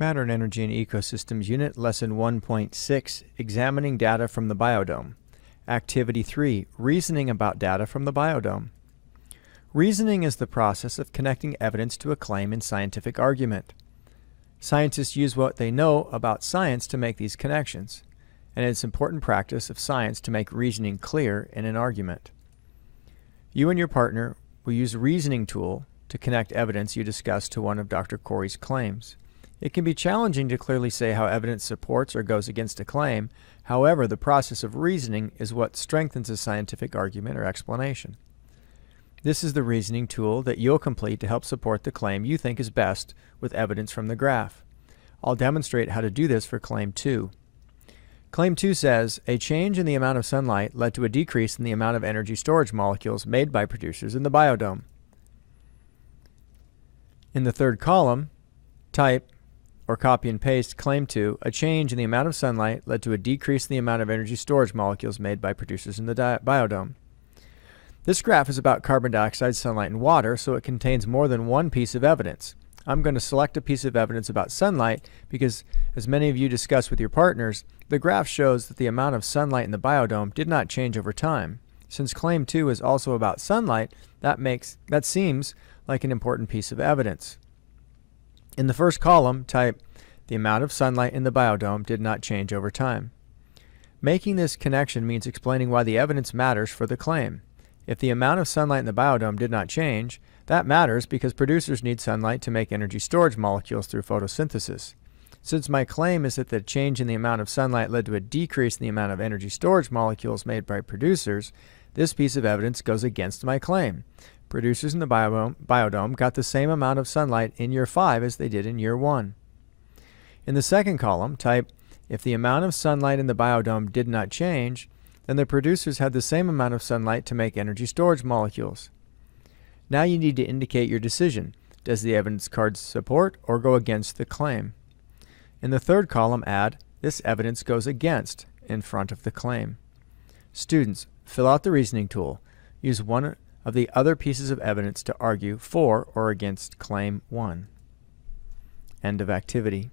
Matter and Energy in Ecosystems Unit, Lesson 1.6, Examining Data from the Biodome. Activity 3, Reasoning about Data from the Biodome. Reasoning is the process of connecting evidence to a claim in scientific argument. Scientists use what they know about science to make these connections, and it's important practice of science to make reasoning clear in an argument. You and your partner will use a reasoning tool to connect evidence you discuss to one of Dr. Corey's claims. It can be challenging to clearly say how evidence supports or goes against a claim. However, the process of reasoning is what strengthens a scientific argument or explanation. This is the reasoning tool that you'll complete to help support the claim you think is best with evidence from the graph. I'll demonstrate how to do this for Claim 2. Claim 2 says, a change in the amount of sunlight led to a decrease in the amount of energy storage molecules made by producers in the biodome. In the third column, type or copy and paste Claim 2, a change in the amount of sunlight led to a decrease in the amount of energy storage molecules made by producers in the biodome. This graph is about carbon dioxide, sunlight, and water, so it contains more than one piece of evidence. I'm going to select a piece of evidence about sunlight because, as many of you discussed with your partners, the graph shows that the amount of sunlight in the biodome did not change over time. Since Claim 2 is also about sunlight, that seems like an important piece of evidence. In the first column, type, the amount of sunlight in the biodome did not change over time. Making this connection means explaining why the evidence matters for the claim. If the amount of sunlight in the biodome did not change, that matters because producers need sunlight to make energy storage molecules through photosynthesis. Since my claim is that the change in the amount of sunlight led to a decrease in the amount of energy storage molecules made by producers, this piece of evidence goes against my claim. Producers in the biodome got the same amount of sunlight in year 5 as they did in year 1. In the second column, type, if the amount of sunlight in the biodome did not change, then the producers had the same amount of sunlight to make energy storage molecules. Now you need to indicate your decision. Does the evidence card support or go against the claim? In the third column, add, this evidence goes against in front of the claim. Students, fill out the reasoning tool. Use one of the other pieces of evidence to argue for or against Claim 1. End of activity.